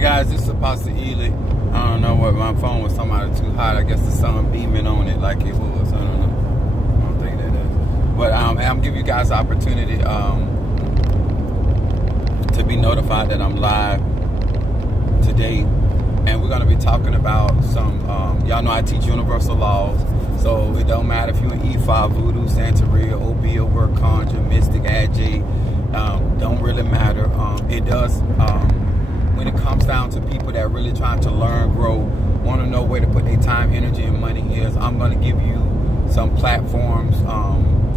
guys, this is Apostle Ely. I don't know what, my phone was somehow too hot. I guess the sun beaming on it like it was. I don't know. I don't think that is. But I'm giving you guys the opportunity to be notified that I'm live today. And we're going to be talking about some, y'all know I teach universal laws. So it don't matter if you're an E5, Voodoo, Santeria, Obeah, Word Conjure, Mystic, Agi. Don't really matter. It does when it comes down to people that are really trying to learn, grow, want to know where to put their time, energy, and money is. I'm going to give you some platforms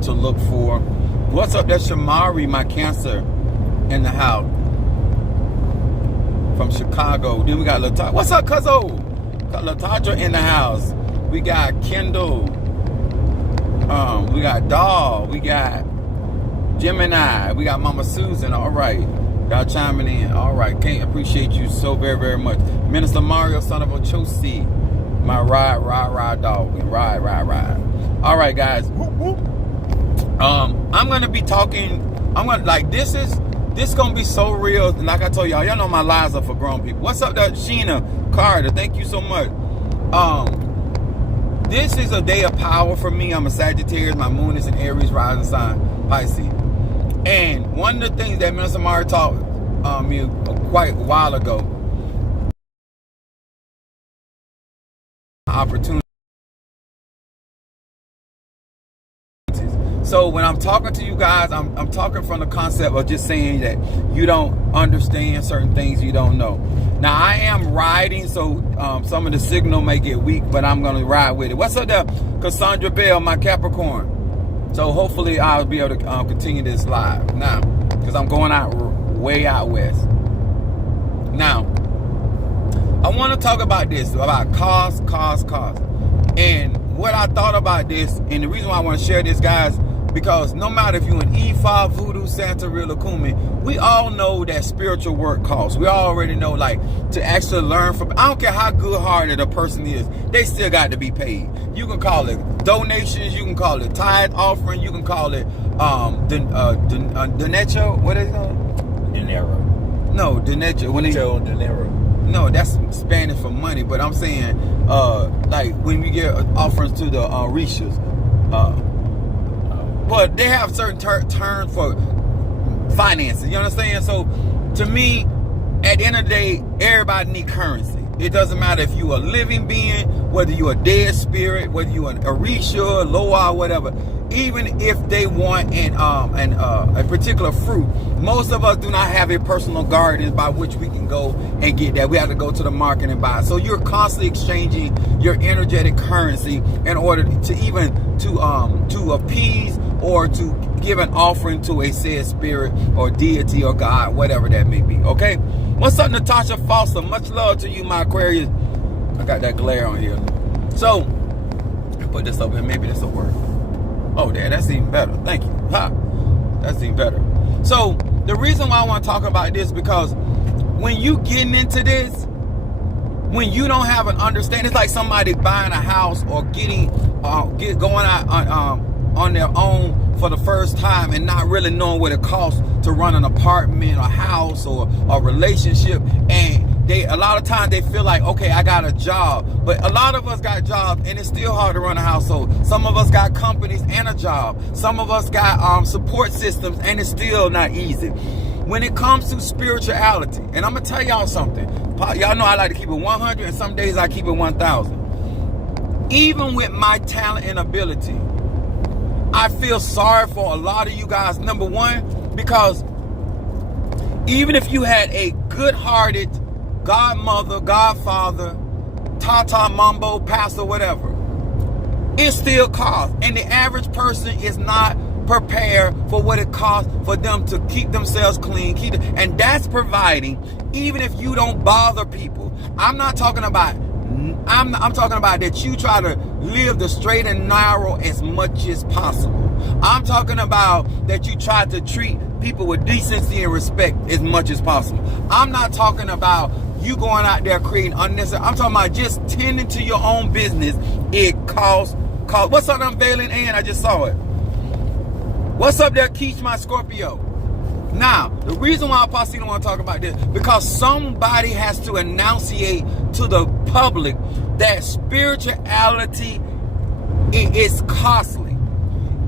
to look for. What's up? That's Shamari, my Cancer, in the house from Chicago. Then we got Latasha. What's up, Cuzzo? Got Latasha in the house. We got Kendall. We got Doll. We got Gemini. We got Mama Susan. All right. Y'all chiming in. All right. Can't appreciate you so very, very much. Minister Mario, son of Ochosi. My ride dog. Ride. All right, guys. I'm going to be talking. This going to be so real. Like I told y'all know my lives are for grown people. What's up, that Sheena Carter? Thank you so much. This is a day of power for me. I'm a Sagittarius. My moon is in Aries, rising sign Pisces. And one of the things that Minister Mari taught me quite a while ago, opportunities. So when I'm talking to you guys, I'm talking from the concept of just saying that you don't understand certain things you don't know. Now I am riding, so some of the signal may get weak, but I'm gonna ride with it. What's up there, Cassandra Bell, my Capricorn? So hopefully I'll be able to continue this live now, because I'm going way out west. Now, I want to talk about this, about cost. And what I thought about this, and the reason why I want to share this, guys, because no matter if you're an E5, Voodoo, Santeria, Lakumi, we all know that spiritual work costs. We already know, like, to actually learn from, I don't care how good-hearted a person is, they still got to be paid. You can call it donations, you can call it tithe offering, you can call it donacho, what is it called? Dinero. No, donacho. Dinero. No, that's Spanish for money, but I'm saying, like, when we get offerings to the Rishas, but they have certain terms for finances, you understand? So, to me, at the end of the day, everybody need currency. It doesn't matter if you're a living being, whether you're a dead spirit, whether you're an Orisha, Loa, whatever. Even if they want a particular fruit, most of us do not have a personal garden by which we can go and get that. We have to go to the market and buy. So you're constantly exchanging your energetic currency in order to appease or to give an offering to a said spirit or deity or God, whatever that may be. Okay? What's up, Natasha Foster? Much love to you, my Aquarius. I got that glare on here. So, put this up here. Maybe this will work. Oh, there. That's even better. Thank you. Ha. That's even better. So, the reason why I want to talk about this, because when you getting into this, when you don't have an understanding, it's like somebody buying a house or going out on their own for the first time and not really knowing what it costs to run an apartment, a house, or a relationship. And a lot of times they feel like, okay, I got a job. But a lot of us got jobs and it's still hard to run a household. Some of us got companies and a job. Some of us got support systems and it's still not easy. When it comes to spirituality, and I'm going to tell y'all something. Y'all know I like to keep it 100 and some days I keep it 1,000. Even with my talent and ability, I feel sorry for a lot of you guys. Number one, because even if you had a good-hearted godmother, godfather, tata, mambo, pastor, whatever, it still costs. And the average person is not prepared for what it costs for them to keep themselves clean. And that's providing, even if you don't bother people. I'm not talking about, I'm talking about that you try to live the straight and narrow as much as possible. I'm talking about that you try to treat people with decency and respect as much as possible. I'm not talking about you going out there creating unnecessary. I'm talking about just tending to your own business. It costs. What's up, unveiling? And I just saw it. What's up there, Keith, my Scorpio? Now, the reason why Apostle don't want to talk about this, because somebody has to enunciate to the public that spirituality is costly.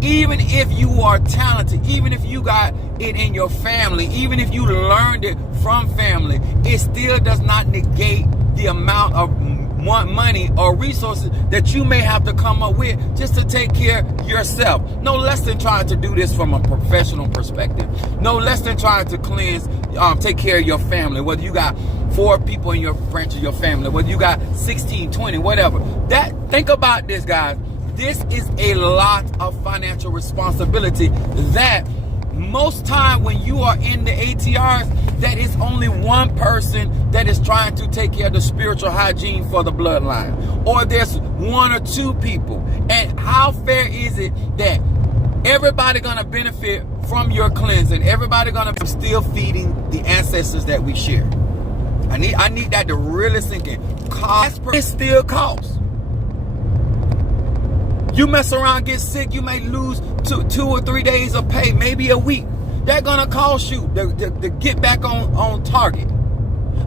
Even if you are talented, even if you got it in your family, even if you learned it from family, it still does not negate the amount of money or resources that you may have to come up with just to take care of yourself. No less than trying to do this from a professional perspective. No less than trying to take care of your family, whether you got 4 people in your branch of your family, whether you got 16, 20, whatever. Think about this, guys. This is a lot of financial responsibility that most time when you are in the ATRs, that is only one person that is trying to take care of the spiritual hygiene for the bloodline. Or there's 1 or 2 people. And how fair is it that everybody gonna benefit from your cleansing? Everybody gonna be still feeding the ancestors that we share. I need that to really sink in. It still costs. You mess around, get sick, you may lose 2 or 3 days of pay, maybe a week. They're gonna cost you to get back on target.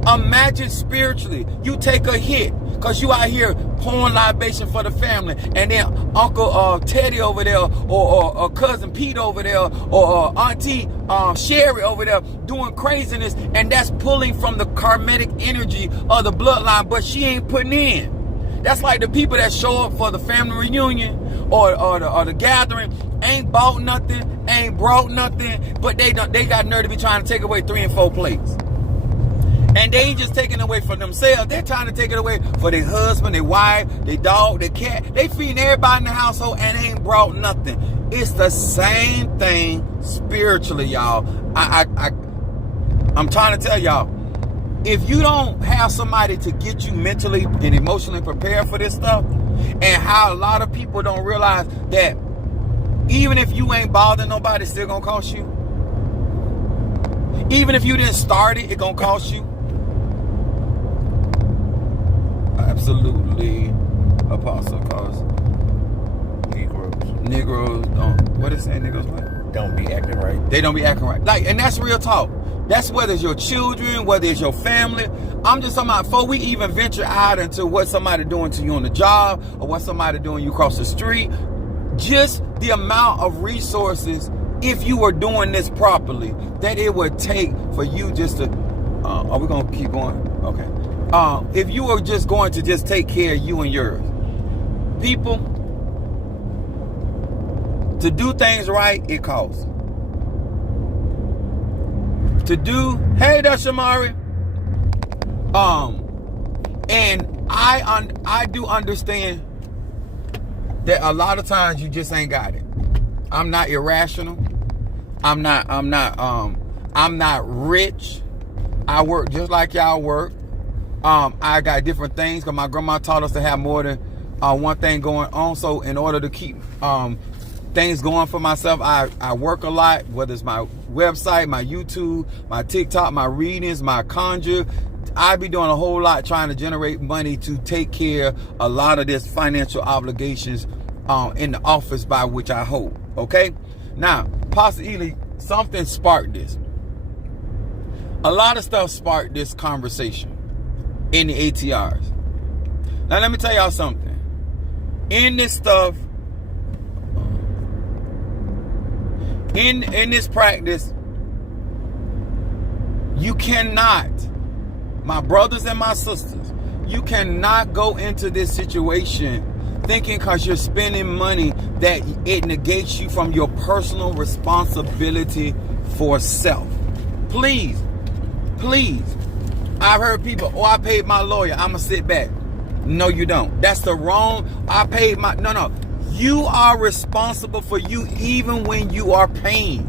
Imagine spiritually, you take a hit because you out here pouring libation for the family, and then Uncle Teddy over there, or Cousin Pete over there, or Auntie Sherry over there doing craziness, and that's pulling from the karmic energy of the bloodline, but she ain't putting in. That's like the people that show up for the family reunion or the gathering, ain't bought nothing, ain't brought nothing, but they got nerve to be trying to take away 3 and 4 plates. And they ain't just taking it away for themselves. They're trying to take it away for their husband, their wife, their dog, their cat. They feeding everybody in the household and ain't brought nothing. It's the same thing spiritually, y'all. I'm trying to tell y'all, if you don't have somebody to get you mentally and emotionally prepared for this stuff, and how a lot of people don't realize that even if you ain't bothering nobody, it's still gonna cost you. Even if you didn't start it, it gonna cost you. Absolutely, Apostle, cause Negroes don't. What is saying? Negroes what? Don't be acting right. They don't be acting right. Like, and that's real talk. That's whether it's your children, whether it's your family. I'm just talking about before we even venture out into what somebody doing to you on the job or what somebody doing you across the street. Just the amount of resources, if you were doing this properly, that it would take for you just to. Are we gonna keep going? Okay. If you were just going to just take care of you and yours, people, to do things right, it costs. To do, hey there, Shamari. And I do understand that a lot of times you just ain't got it. I'm not irrational. I'm not rich. I work just like y'all work. I got different things because my grandma taught us to have more than one thing going on. So in order to keep things going for myself, I work a lot, whether it's my website, my YouTube, my TikTok, my readings, my conjure. I be doing a whole lot trying to generate money to take care of a lot of this financial obligations in the office by which I hold. Okay? Now, Pastor Ely, something sparked this. A lot of stuff sparked this conversation in the ATRs. Now, let me tell y'all something. In this stuff, in this practice, you cannot, my brothers and my sisters, you cannot go into this situation thinking because you're spending money that it negates you from your personal responsibility for self. Please. I've heard people, I paid my lawyer, I'm going to sit back. No, you don't. That's the wrong, no. You are responsible for you even when you are paying.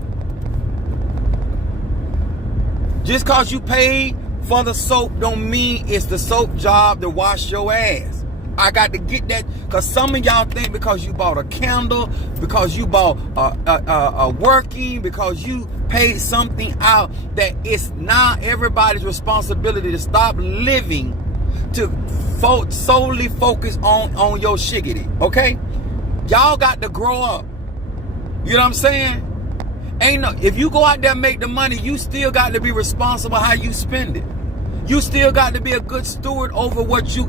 Just because you paid for the soap don't mean it's the soap job to wash your ass. I got to get that, because some of y'all think because you bought a candle, because you bought a working, because you paid something out, that it's now everybody's responsibility to stop living to solely focus on your shiggity, okay? Y'all got to grow up. You know what I'm saying? If you go out there and make the money, you still got to be responsible how you spend it. You still got to be a good steward over what you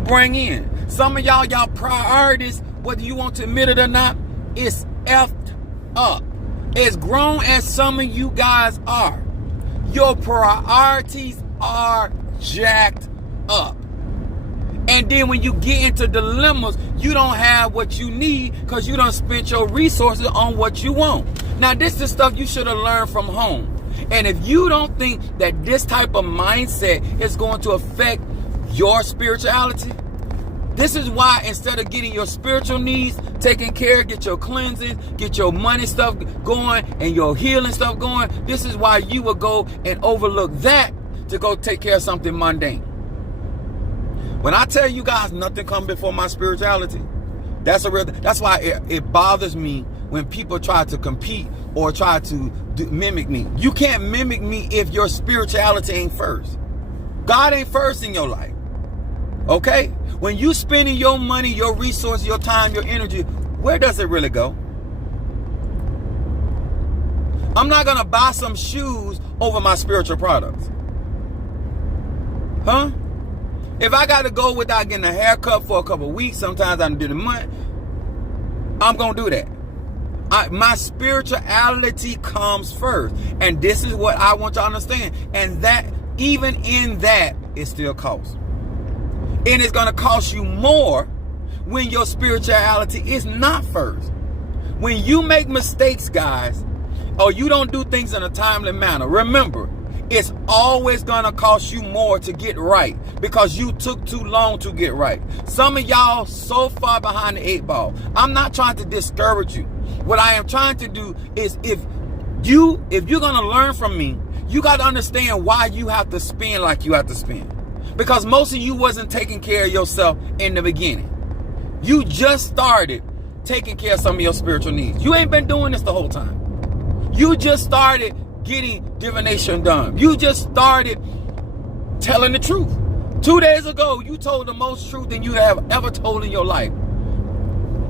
bring in. Some of y'all priorities, whether you want to admit it or not, is effed up. As grown as some of you guys are, your priorities are jacked up. And then when you get into dilemmas, you don't have what you need because you done spent your resources on what you want. Now, this is stuff you should have learned from home. And if you don't think that this type of mindset is going to affect your spirituality, this is why instead of getting your spiritual needs taken care of, get your cleansing, get your money stuff going and your healing stuff going, this is why you will go and overlook that to go take care of something mundane. When I tell you guys nothing comes before my spirituality, that's why it bothers me when people try to compete or try to mimic me. You can't mimic me if your spirituality ain't first. God ain't first in your life. Okay? When you spending your money, your resources, your time, your energy, where does it really go? I'm not going to buy some shoes over my spiritual products. Huh? If I got to go without getting a haircut for a couple of weeks, sometimes I do the month, I'm going to do that. My spirituality comes first. And this is what I want you to understand. And that, even in that, it still costs. And it's going to cost you more when your spirituality is not first. When you make mistakes, guys, or you don't do things in a timely manner, remember, it's always going to cost you more to get right because you took too long to get right. Some of y'all so far behind the 8 ball. I'm not trying to discourage you. What I am trying to do is if you're going to learn from me, you got to understand why you have to spend like you have to spend. Because most of you wasn't taking care of yourself in the beginning. You just started taking care of some of your spiritual needs. You ain't been doing this the whole time. You just started getting divination done. You just started telling the truth. 2 days ago, you told the most truth than you have ever told in your life.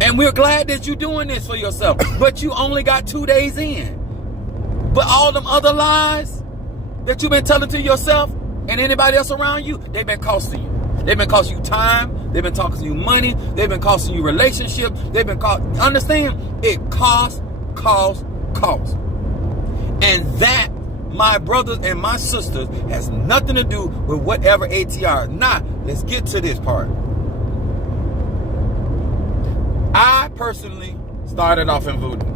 And we're glad that you're doing this for yourself. But you only got 2 days in. But all them other lies that you've been telling to yourself and anybody else around you, they've been costing you. They've been costing you time. They've been costing you money. They've been costing you relationships. They've been understand? It costs. And that, my brothers and my sisters, has nothing to do with whatever ATR. Now, let's get to this part. I personally started off in voodoo.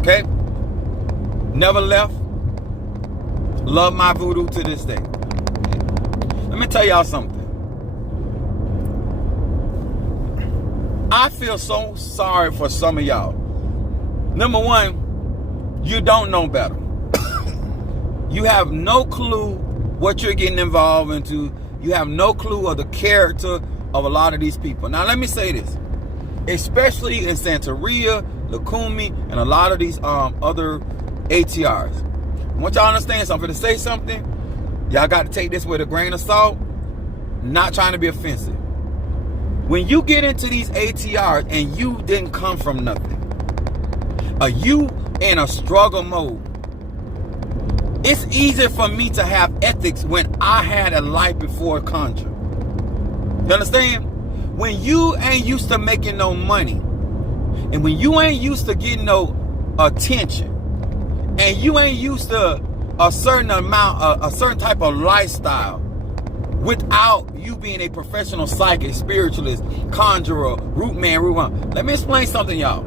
Okay? Never left. Love my voodoo to this day. Let me tell y'all something. I feel so sorry for some of y'all. Number one, you don't know better. You have no clue what you're getting involved into. You have no clue of the character of a lot of these people. Now, let me say this. Especially in Santeria, Lukumi, and a lot of these other ATRs. I want y'all to understand something. To say something, y'all got to take this with a grain of salt. Not trying to be offensive. When you get into these ATRs and you didn't come from nothing, or you in a struggle mode, it's easier for me to have ethics when I had a life before conjure. You understand? When you ain't used to making no money, and when you ain't used to getting no attention, and you ain't used to a certain type of lifestyle, without you being a professional psychic, spiritualist, conjurer, root man, let me explain something, y'all.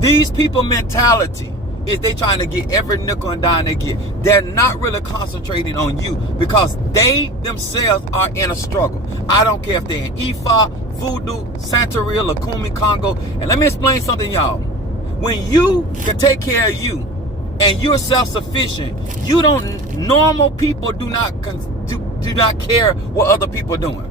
These people mentality is they trying to get every nickel and dime they get. They're not really concentrating on you because they themselves are in a struggle. I don't care if they're in Ifa, Voodoo, Santeria, Lukumi, Congo. And let me explain something, y'all. When you can take care of you and you're self-sufficient, normal people do not care what other people are doing.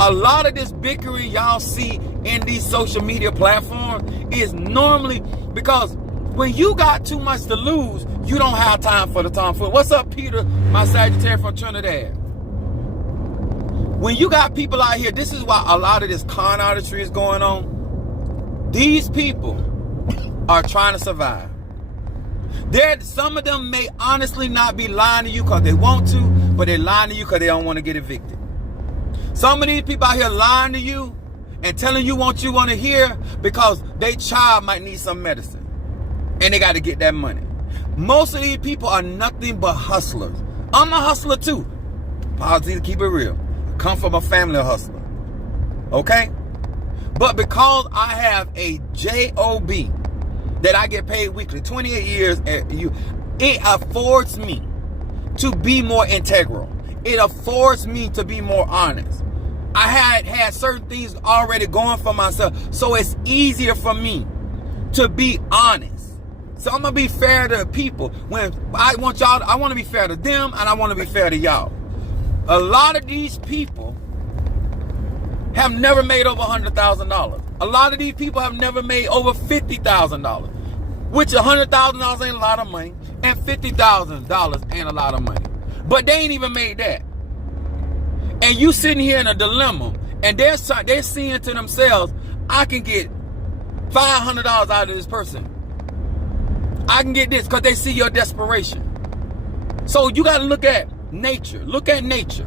A lot of this bickering y'all see in these social media platforms is normally because when you got too much to lose, you don't have time for the tomfoolery. What's up, Peter, my Sagittarius from Trinidad? When you got people out here, this is why a lot of this con artistry is going on. These people are trying to survive. Some of them may honestly not be lying to you because they want to, but they're lying to you because they don't want to get evicted. Some of these people out here lying to you and telling you what you want to hear because their child might need some medicine and they got to get that money. Most of these people are nothing but hustlers. I'm a hustler too. Positive, keep it real. I come from a family of hustlers. Okay? But because I have a job that I get paid weekly, 28 years, it affords me to be more integral. It affords me to be more honest. I had certain things already going for myself, so it's easier for me to be honest. So I'm gonna be fair to people. When I want to be fair to them, and I want to be fair to y'all. A lot of these people have never made over $100,000. A lot of these people have never made over $50,000, which $100,000 ain't a lot of money, and $50,000 ain't a lot of money. But they ain't even made that. And you sitting here in a dilemma, and they're seeing to themselves, I can get $500 out of this person. I can get this, because they see your desperation. So you got to look at nature. Look at nature.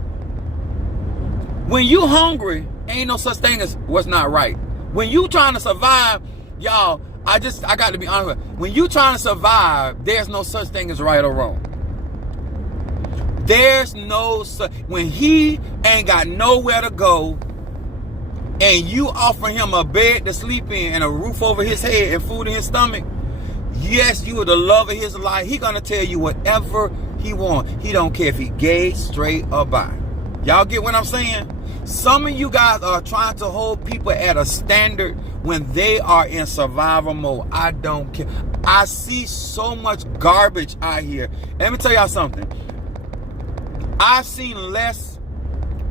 When you hungry, ain't no such thing as what's not right. When you trying to survive, y'all, I got to be honest with you. When you trying to survive, there's no such thing as right or wrong. There's no such, when he ain't got nowhere to go, and you offer him a bed to sleep in and a roof over his head and food in his stomach, yes, you are the love of his life. He gonna tell you whatever he want. He don't care if he gay, straight, or bi. Y'all get what I'm saying? Some of you guys are trying to hold people at a standard when they are in survival mode. I don't care. I see so much garbage out here. Let me tell y'all something. I've seen less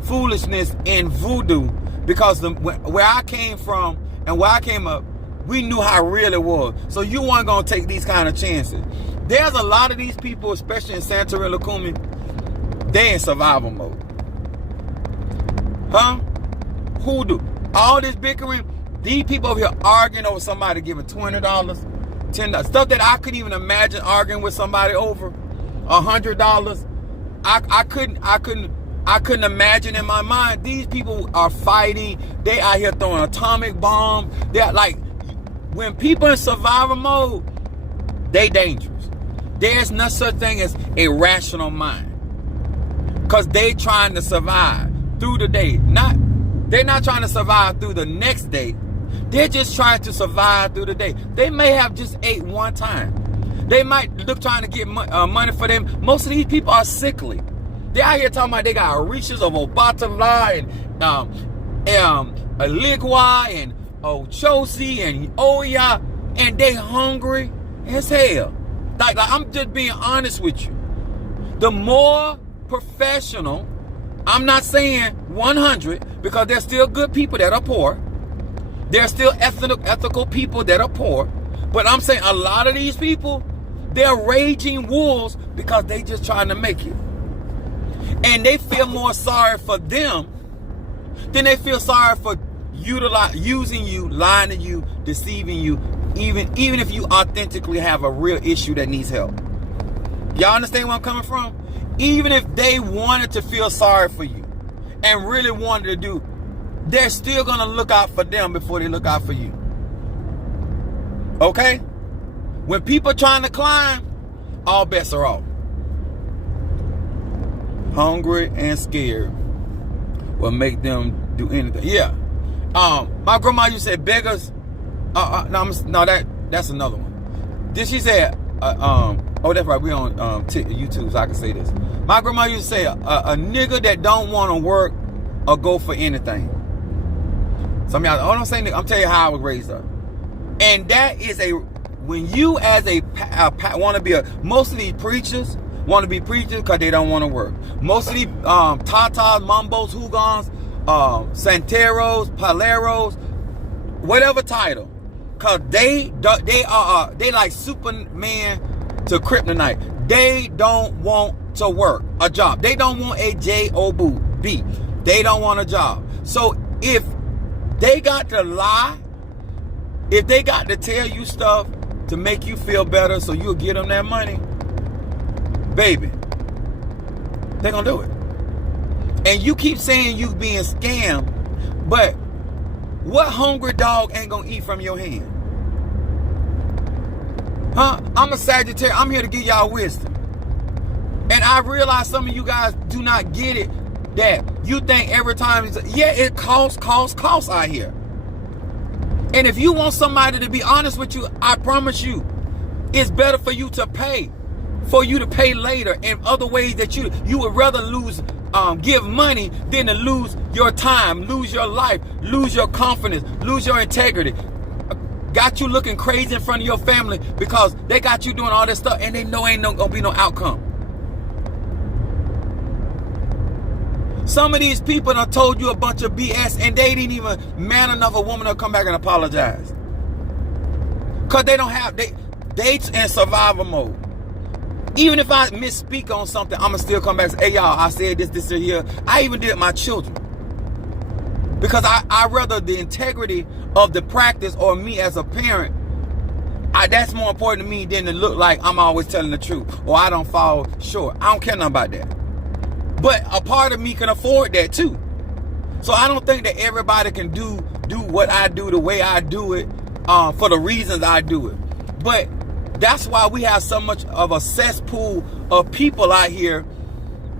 foolishness in voodoo because where I came from and where I came up, we knew how real it was. So you weren't going to take these kind of chances. There's a lot of these people, especially in Santeria, Lukumi, they in survival mode. Huh? Hoodoo. All this bickering, these people over here arguing over somebody giving $20, $10, stuff that I couldn't even imagine arguing with somebody over. $100. I couldn't imagine in my mind. These people are fighting. They out here throwing atomic bombs. They're like, when people in survival mode, they dangerous. There's no such thing as a rational mind. Because they trying to survive through the day. They're not trying to survive through the next day. They're just trying to survive through the day. They may have just ate one time. They might look trying to get money for them. Most of these people are sickly. They out here talking about they got reaches of Obatala and Aligua and Ochosi and Oya, and they hungry as hell. Like I'm just being honest with you. The more professional, I'm not saying 100, because there's still good people that are poor. There's still ethical people that are poor. But I'm saying a lot of these people, they're raging wolves because they just trying to make it. And they feel more sorry for them than they feel sorry for using you, lying to you, deceiving you, even if you authentically have a real issue that needs help. Y'all understand where I'm coming from? Even if they wanted to feel sorry for you and really wanted to do, they're still going to look out for them before they look out for you. Okay? When people trying to climb, all bets are off. Hungry and scared will make them do anything. Yeah. My grandma used to say beggars. That's another one. Then she said, oh, that's right. We on YouTube, so I can say this. My grandma used to say, a nigga that don't want to work or go for anything. Some of y'all, I'm saying, I'm telling you how I was raised up. And that is when you as want to be most of these preachers want to be preachers because they don't want to work. Most of these tatas, mambos, hugans, santeros, paleros, whatever title, because they like Superman to kryptonite. They don't want to work a job. They don't want a job. They don't want a job. So if they got to lie, if they got to tell you stuff to make you feel better so you'll get them that money, baby, they're going to do it. And you keep saying you being scammed, but what hungry dog ain't going to eat from your hand? Huh? I'm a Sagittarius. I'm here to give y'all wisdom. And I realize some of you guys do not get it, that you think every time, it costs out here. And if you want somebody to be honest with you, I promise you, it's better for you to pay later in other ways that you would rather give money than to lose your time, lose your life, lose your confidence, lose your integrity. Got you looking crazy in front of your family because they got you doing all this stuff and they know ain't gonna be no outcome. Some of these people done told you a bunch of BS and they didn't even man enough a woman to come back and apologize. Because they don't have, dates in survival mode. Even if I misspeak on something, I'm going to still come back and say, hey, y'all, I said this or here. I even did my children. Because I rather the integrity of the practice or me as a parent, that's more important to me than to look like I'm always telling the truth or I don't fall short. I don't care nothing about that. But a part of me can afford that too. So I don't think that everybody can do what I do the way I do it for the reasons I do it. But that's why we have so much of a cesspool of people out here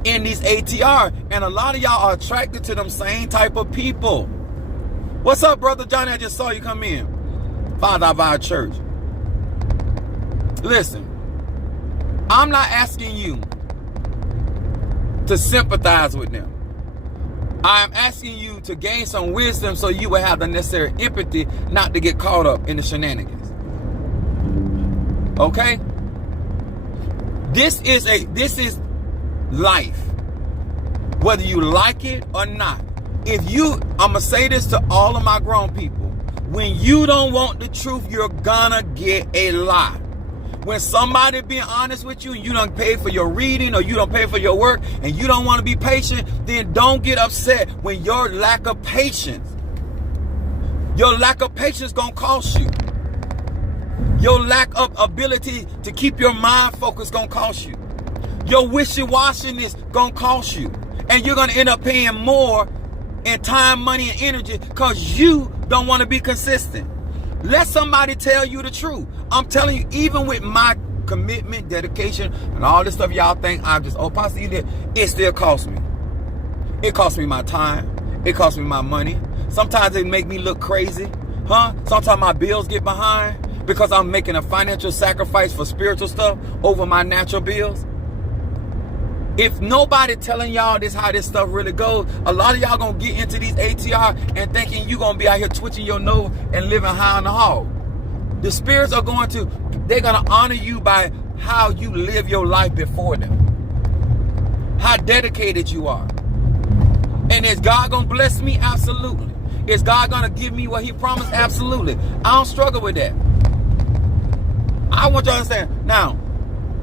in these ATR. And a lot of y'all are attracted to them same type of people. What's up, Brother Johnny? I just saw you come in. Father of our church. Listen, I'm not asking you to sympathize with them. I'm asking you to gain some wisdom so you will have the necessary empathy not to get caught up in the shenanigans. Okay? This is life. Whether you like it or not. I'm gonna say this to all of my grown people. When you don't want the truth, you're gonna get a lie. When somebody being honest with you and you don't pay for your reading or you don't pay for your work and you don't want to be patient, then don't get upset when your lack of patience gonna cost you. Your lack of ability to keep your mind focused gonna cost you. Your wishy-washiness gonna cost you. And you're gonna end up paying more in time, money, and energy because you don't want to be consistent. Let somebody tell you the truth. I'm telling you, even with my commitment, dedication, and all this stuff y'all think I'm just, Pastor, you did, it still costs me. It costs me my time. It costs me my money. Sometimes it make me look crazy. Sometimes my bills get behind because I'm making a financial sacrifice for spiritual stuff over my natural bills. If nobody telling y'all this how this stuff really goes, a lot of y'all gonna get into these ATR and thinking you gonna be out here twitching your nose and living high on the hog. The spirits are they're gonna honor you by how you live your life before them. How dedicated you are. And is God gonna bless me? Absolutely. Is God gonna give me what he promised? Absolutely. I don't struggle with that. I want y'all to understand. Now,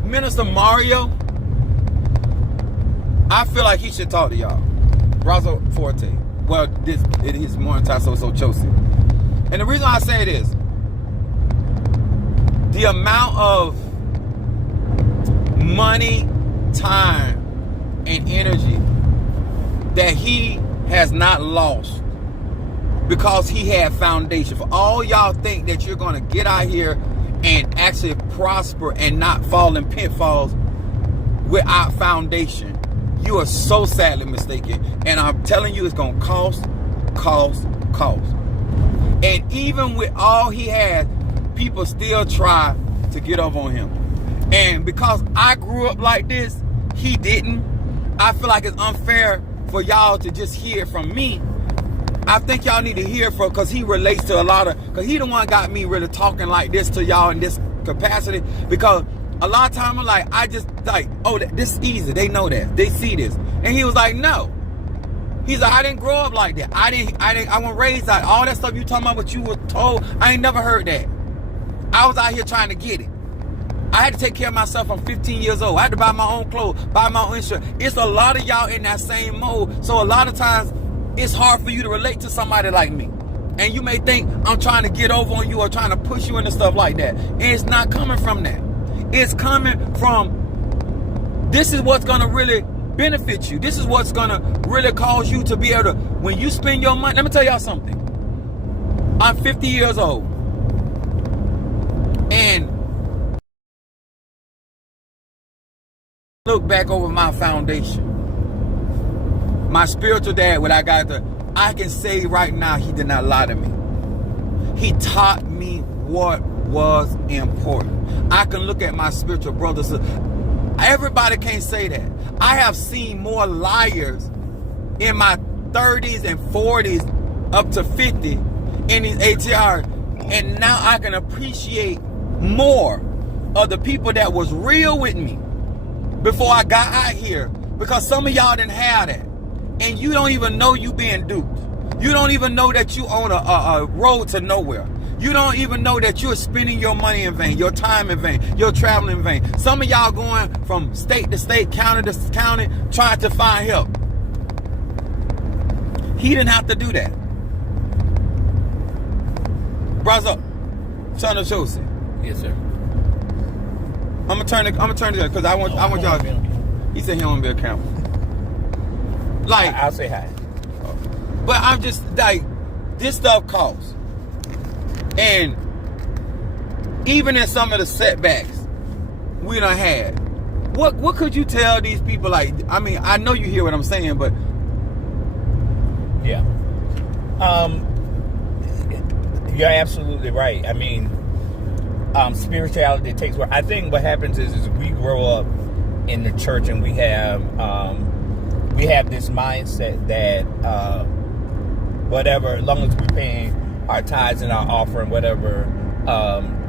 Minister Mario, I feel like he should talk to y'all. Brazo Forte. Well, it is Morning Time So Chelsea. And the reason I say it is, the amount of money, time, and energy that he has not lost because he had foundation. For all y'all think that you're going to get out here and actually prosper and not fall in pitfalls without foundation, you are so sadly mistaken. And I'm telling you, it's going to cost. And even with all he had, people still try to get up on him. And because I grew up like this, he didn't. I feel like it's unfair for y'all to just hear from me. I think y'all need to hear from, because he relates to a lot of, because he the one got me really talking like this to y'all in this capacity. Because a lot of times I'm like, I just like, oh, this is easy. They know that. They see this. And he was like, no. He's like, I didn't grow up like that. I wasn't raised out. All that stuff you talking about, what you were told, I ain't never heard that. I was out here trying to get it. I had to take care of myself. I'm 15 years old. I had to buy my own clothes, buy my own insurance. It's a lot of y'all in that same mode. So a lot of times, it's hard for you to relate to somebody like me. And you may think I'm trying to get over on you or trying to push you into stuff like that. And it's not coming from that. It's coming from, this is what's going to really benefit you. This is what's going to really cause you to be able to, when you spend your money, let me tell y'all something. I'm 50 years old. And look back over my foundation. My spiritual dad, what I got to, I can say right now, he did not lie to me. He taught me what was important. I can look at my spiritual brothers. Everybody can't say that. I have seen more liars in my 30s and 40s up to 50 in these ATR. And now I can appreciate more of the people that was real with me before I got out here. Because some of y'all didn't have that. And you don't even know you being duped. You don't even know that you on a road to nowhere. You don't even know that you're spending your money in vain, your time in vain, you're traveling in vain. Some of y'all going from state to state, county to county, trying to find help. He didn't have to do that. Brother, son of Joseph. Yes, sir. I'm gonna turn it because I want y'all. He said he don't be accountable. Like, I'll say hi. But I'm just like, this stuff costs. And even in some of the setbacks we done had, what could you tell these people? Like, I mean, I know you hear what I'm saying, but yeah, you're absolutely right. I mean, spirituality takes work. I think what happens is we grow up in the church and we have this mindset that whatever, as long as we're paying our tithes and our offering, whatever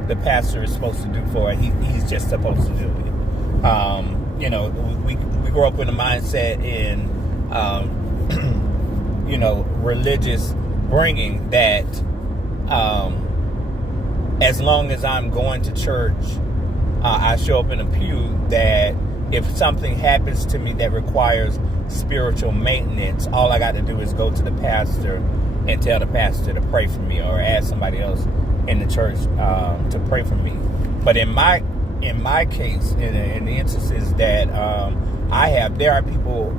the pastor is supposed to do for it, he's just supposed to do it. You know, we grow up with a mindset in you know, religious bringing that as long as I'm going to church, I show up in a pew, that if something happens to me that requires spiritual maintenance, all I got to do is go to the pastor and tell the pastor to pray for me, or ask somebody else in the church to pray for me. But in my case, in the instances that I have, there are people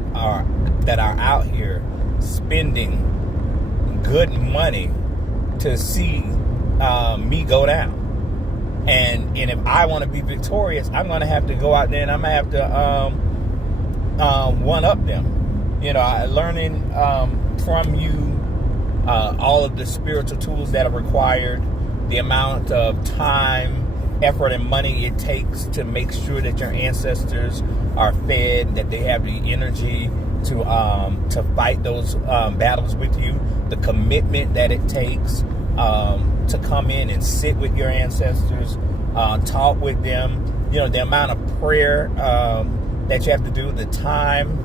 that are out here spending good money to see me go down. And if I want to be victorious, I'm going to have to go out there and I'm going to have to one up them. You know, learning from you all of the spiritual tools that are required, the amount of time, effort, and money it takes to make sure that your ancestors are fed, that they have the energy to fight those battles with you, the commitment that it takes to come in and sit with your ancestors, talk with them, you know, the amount of prayer that you have to do, the time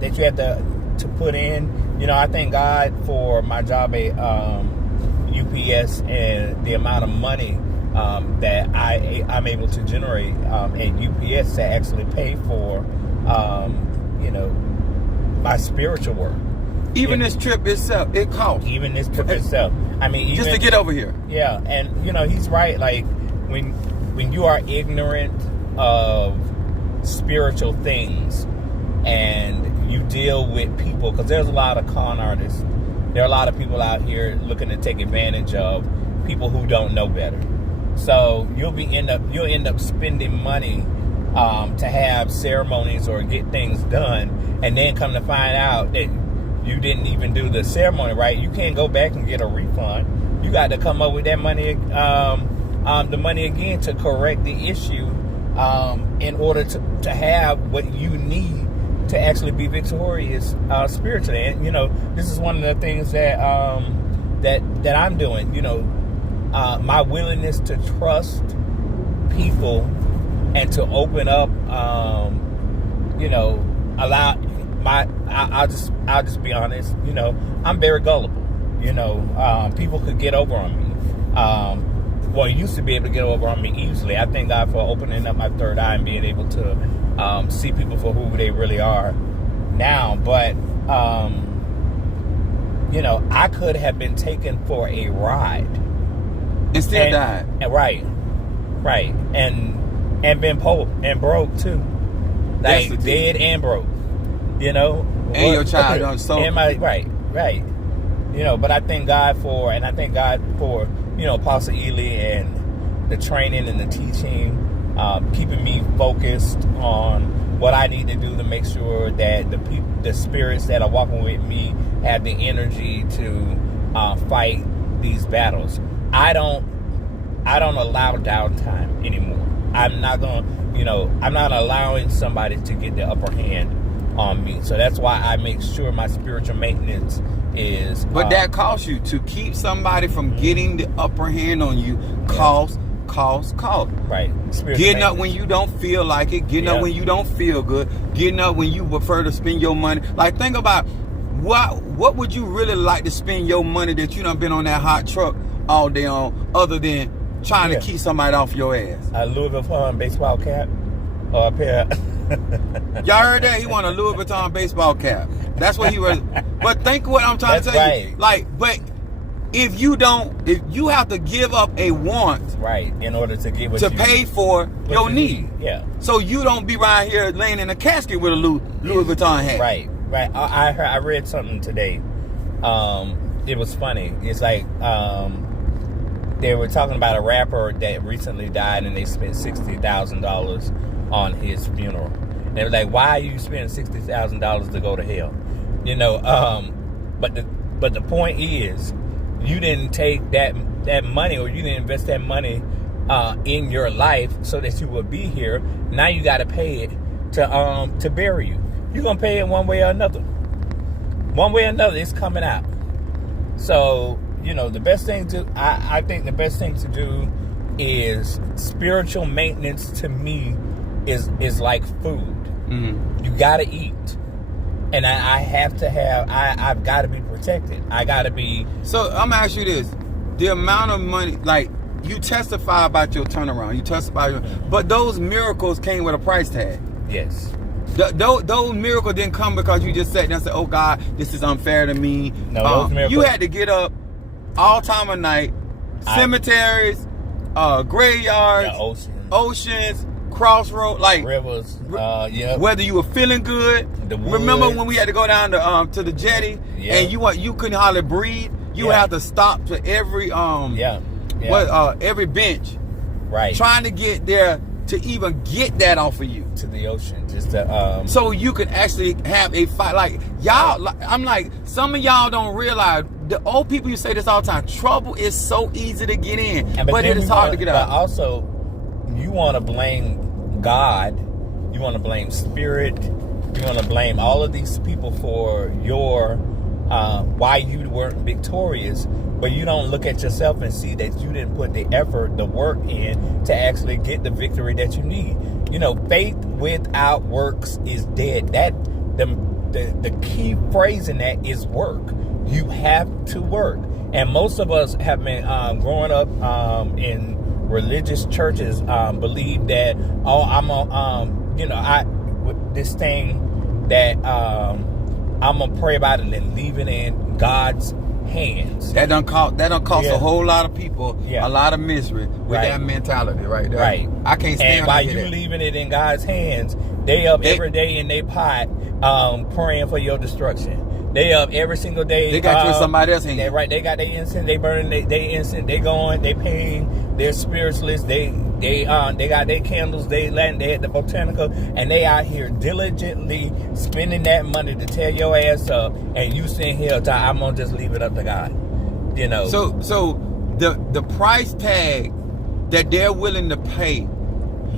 that you have to put in. You know, I thank God for my job at UPS and the amount of money that I'm able to generate at UPS to actually pay for, you know, my spiritual work. even this trip itself, it costs. Even this trip itself. I mean, even, just to get over here. Yeah, and you know, he's right. Like when you are ignorant of spiritual things and you deal with people, because there's a lot of con artists. There are a lot of people out here looking to take advantage of people who don't know better. So you'll end up spending money to have ceremonies or get things done, and then come to find out that you didn't even do the ceremony right. You can't go back and get a refund. You got to come up with that money, the money again, to correct the issue, in order to have what you need to actually be victorious spiritually. And you know, this is one of the things that that I'm doing. You know, my willingness to trust people and to open up, you know, allow I'll just be honest. You know, I'm very gullible. You know, people could get over on me. Well, used to be able to get over on me easily. I thank God for opening up my third eye and being able to see people for who they really are now. But you know, I could have been taken for a ride And still died. And, right, and been poor and broke too, That's like the dead thing. and broke. You know, And your child done so. and my right. You know, but I thank God for, you know, Apostle Ely and the training and the teaching, keeping me focused on what I need to do to make sure that the spirits that are walking with me have the energy to fight these battles. I don't allow downtime anymore. I'm not allowing somebody to get the upper hand on me. So that's why I make sure my spiritual maintenance is. But that costs you to keep somebody from getting the upper hand on you. Cost. Right. Spiritual Getting up maintenance. when you don't feel like it. Getting up when you don't feel good. Getting up when you prefer to spend your money. Like, think about what would you really like to spend your money that you done been on that hot truck all day on, other than trying to keep somebody off your ass. A Louis Vuitton baseball cap or a pair. Y'all heard that? He won a Louis Vuitton baseball cap. That's what he was. But think what I'm trying to tell you. Like, but if you have to give up a want, right, in order to get what to pay for your need. Yeah. So you don't be right here laying in a casket with a Louis Vuitton hat. Right. I read something today. It was funny. It's like they were talking about a rapper that recently died, and they spent $60,000 on his funeral. And they were like, "Why are you spending $60,000 to go to hell?" You know. But the point is, you didn't take that money, or you didn't invest that money in your life so that you would be here. Now you got to pay it to bury you. You're gonna pay it one way or another. One way or another, it's coming out. So, you know, I think the best thing to do is spiritual maintenance. To me, is like food. Mm-hmm. You gotta eat, and I've got to be protected. I gotta be. So I'm gonna ask you this: the amount of money, like, you testify about your turnaround, you testify, but those miracles came with a price tag. Yes. Those miracles didn't come because you just sat there and said, "Oh God, this is unfair to me." No, those miracles. You had to get up all time of night, cemeteries, graveyards, oceans, crossroads, like rivers, whether you were feeling good. Remember when we had to go down to the jetty, and you couldn't hardly breathe. You would have to stop to every every bench, right, trying to get there to even get that off of you to the ocean, just to, so you could actually have a fight. Like, y'all, I'm like, some of y'all don't realize, the old people, you say this all the time, trouble is so easy to get in, but it is hard to get out. But also, you want to blame God, you want to blame spirit, you want to blame all of these people for your why you weren't victorious. But you don't look at yourself and see that you didn't put the effort, the work in to actually get the victory that you need. You know, faith without works is dead. That the key phrase in that is work. You have to work. And most of us have been growing up in religious churches, believe that, this thing that I'm gonna pray about it and leave it in God's hands. That done cost a whole lot of people a lot of misery with that mentality right there. Right. I can't stand. And by you leaving it in God's hands, they up every day in their pot praying for your destruction. They up every single day. They got you in somebody else's hands. Right. They got their incense. They burning their incense. They going. They paying their spiritualists. They got their candles. They at the Botanica, and they out here diligently spending that money to tear your ass up. And you sitting here, I'm gonna just leave it up to God. You know. So the price tag that they're willing to pay,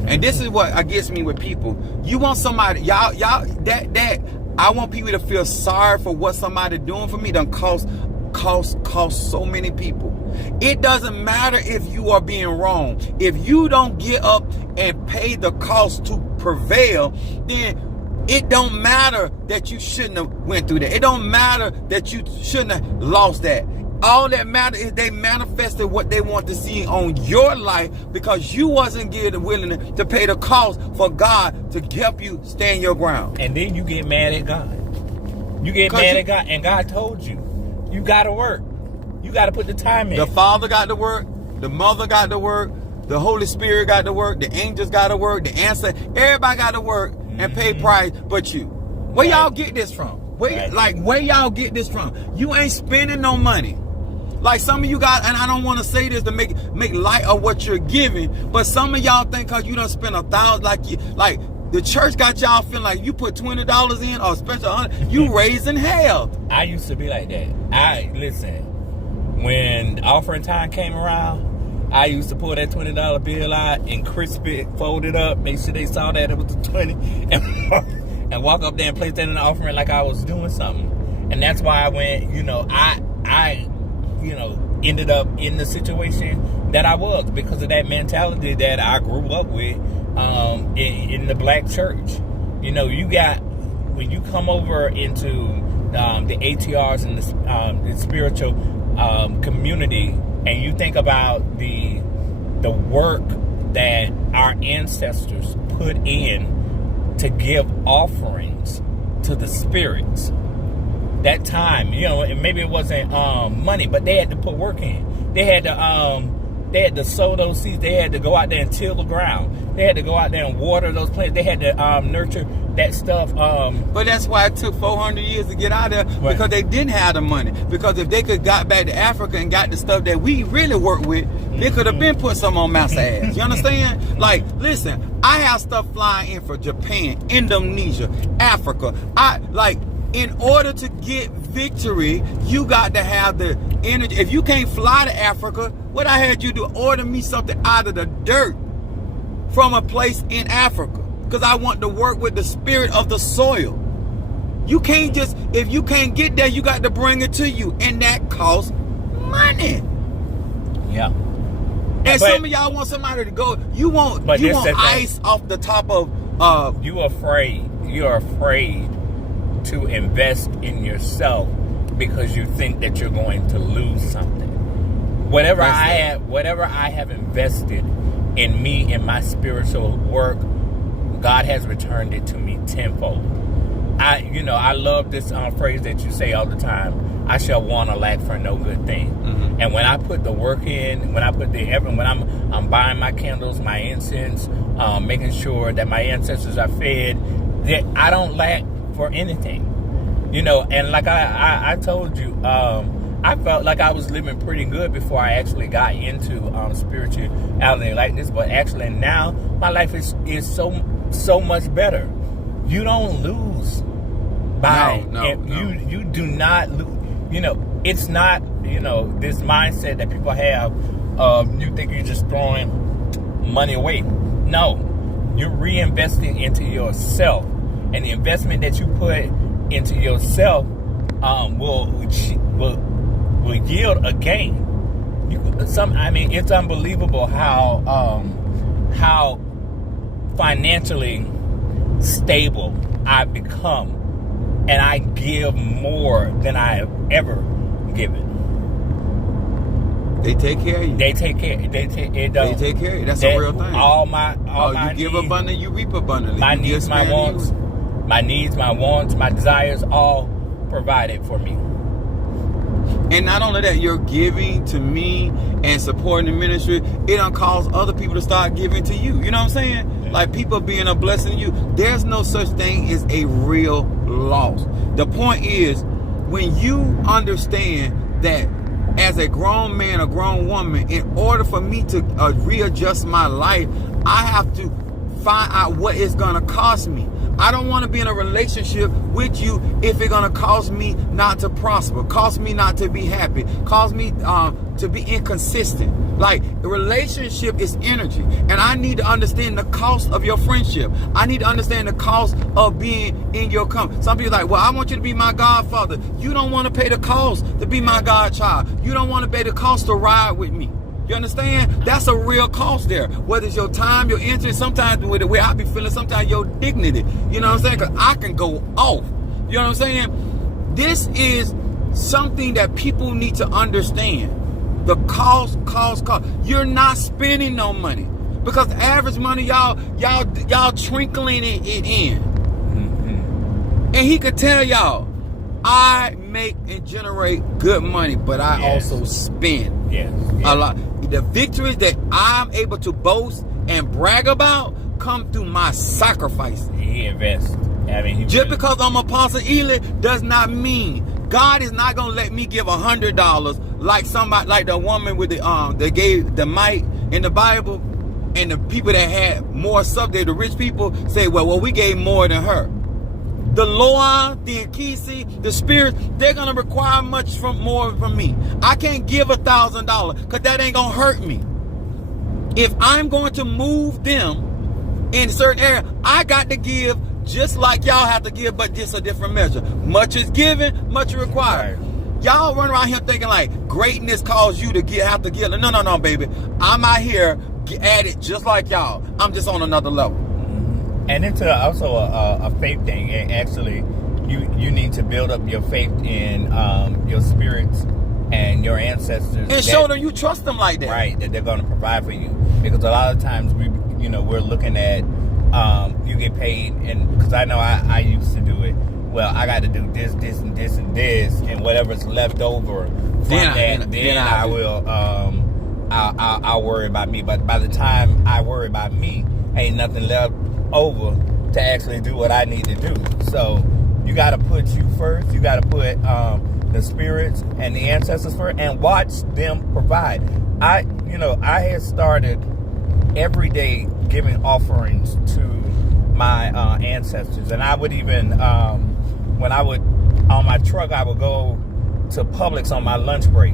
and this is what gets me with people. You want somebody, y'all that. I want people to feel sorry for what somebody doing for me done cost so many people. It doesn't matter if you are being wrong. If you don't get up and pay the cost to prevail, then it don't matter that you shouldn't have went through that. It don't matter that you shouldn't have lost that. All that matters is they manifested what they want to see on your life because you wasn't willing to pay the cost for God to help you stand your ground. And then you get mad at God. You get mad at God, and God told you. You got to work. You got to put the time in. The Father got to work. The Mother got to work. The Holy Spirit got to work. The angels got to work. The answer. Everybody got to work and pay price but you. Where y'all get this from? Where y'all get this from? You ain't spending no money. Like some of you guys, and I don't want to say this to make light of what you're giving, but some of y'all think because you done spent $1,000, like the church got y'all feeling like you put $20 in or special $100, you raising hell. I used to be like that. Listen, when offering time came around, I used to pull that $20 bill out and crisp it, fold it up, make sure they saw that it was a 20, and walk up there and place that in the offering like I was doing something. And that's why I went, I ended up in the situation that I was because of that mentality that I grew up with in the black church. When you come over into the ATRs and the spiritual community, and you think about the work that our ancestors put in to give offerings to the spirits. That time, and maybe it wasn't money, but they had to put work in. They had to sow those seeds. They had to go out there and till the ground. They had to go out there and water those plants. They had to nurture that stuff. But that's why it took 400 years to get out of there, because they didn't have the money. Because if they could got back to Africa and got the stuff that we really work with, they could have been put some on Master ass. You understand? Like, listen, I have stuff flying in for Japan, Indonesia, Africa. In order to get victory, you got to have the energy. If you can't fly to Africa, what I had you do, order me something out of the dirt from a place in Africa. Because I want to work with the spirit of the soil. You can't just, if you can't get there, you got to bring it to you. And that costs money. Yeah. And some of y'all want somebody to go, you want ice off the top of... You're afraid to invest in yourself because you think that you're going to lose something. Whatever I have invested in me, in my spiritual work, God has returned it to me tenfold. I love this phrase that you say all the time: I shall want or lack for no good thing. Mm-hmm. And when I put the work in, when I'm buying my candles, my incense, making sure that my ancestors are fed, that I don't lack for anything, and like I told you, I felt like I was living pretty good before I actually got into spirituality like this, but actually now my life is so much better. You don't lose by you do not lose. It's not this mindset that people have of you think you're just throwing money away. No, you're reinvesting into yourself. And the investment that you put into yourself will yield a gain. It's unbelievable how financially stable I've become, and I give more than I have ever given. They take care of you. They take care. They take care of you. That's a real thing. All my you give needs, abundantly, you reap abundantly. My needs, my wants. My needs, my wants, my desires, all provided for me. And not only that, you're giving to me and supporting the ministry. It don't cause other people to start giving to you. You know what I'm saying? Yeah. Like people being a blessing to you. There's no such thing as a real loss. The point is, when you understand that as a grown man, a grown woman, in order for me to readjust my life, I have to find out what it's going to cost me. I don't want to be in a relationship with you if it's going to cause me not to prosper, cause me not to be happy, cause me to be inconsistent. Like, the relationship is energy. And I need to understand the cost of your friendship. I need to understand the cost of being in your company. Some people are like, well, I want you to be my godfather. You don't want to pay the cost to be my godchild. You don't want to pay the cost to ride with me. You understand? That's a real cost there. Whether it's your time, your interest, sometimes with the way I be feeling, sometimes your dignity. You know what I'm saying? Because I can go off. You know what I'm saying? This is something that people need to understand. The cost. You're not spending no money. Because the average money, y'all trinkling it in. Mm-hmm. And he could tell y'all, I make and generate good money, but I Yes. also spend Yes. a lot. The victories that I'm able to boast and brag about come through my sacrifice. He invests. I mean, he Just really- because I'm Apostle Ely does not mean God is not gonna let me give $100 like somebody, like the woman with the that gave the mite in the Bible, and the people that had more stuff there, the rich people say, well, we gave more than her. The Loa, the Akisi, the spirits, they're gonna require much more from me. I can't give $1,000 because that ain't gonna hurt me. If I'm going to move them in certain area, I got to give just like y'all have to give, but just a different measure. Much is given, much is required. Right. Y'all run around here thinking like greatness calls you to have to give. No, baby. I'm out here at it just like y'all. I'm just on another level. And it's also a faith thing. And actually, you need to build up your faith in your spirits and your ancestors, And show them you trust them like that. right, that they're going to provide for you. Because a lot of times we're looking at you get paid, and because I know I used to do it. Well, I got to do this, and this, and this, and whatever's left over from then I will. I'll worry about me. But by the time I worry about me, ain't nothing left over to actually do what I need to do. So you got to put you first. You got to put the spirits and the ancestors first, and watch them provide. I had started every day giving offerings to my ancestors, and I would even when I would on my truck, I would go to Publix on my lunch break.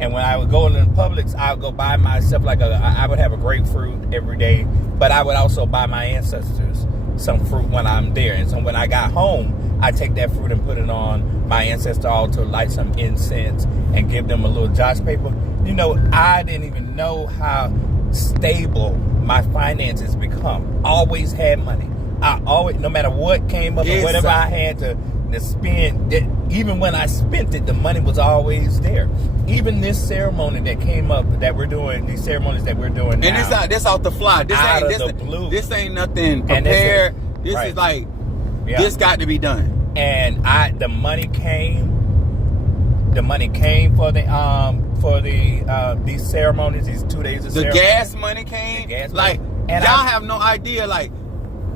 And when I would go to Publix, I would go buy myself I would have a grapefruit every day, but I would also buy my ancestors some fruit when I'm there. And so when I got home, I take that fruit and put it on my ancestor altar, light some incense, and give them a little Josh paper. I didn't even know how stable my finances become. Always had money. I always, no matter what came up or whatever I had to spend, even when I spent it, the money was always there. Even this ceremony that came up that we're doing, these ceremonies that we're doing now, And this out the fly. This ain't nothing prepared. This is like, this got to be done. And the money came for these ceremonies, these 2 days of ceremony. The gas money came. And y'all have no idea. Like,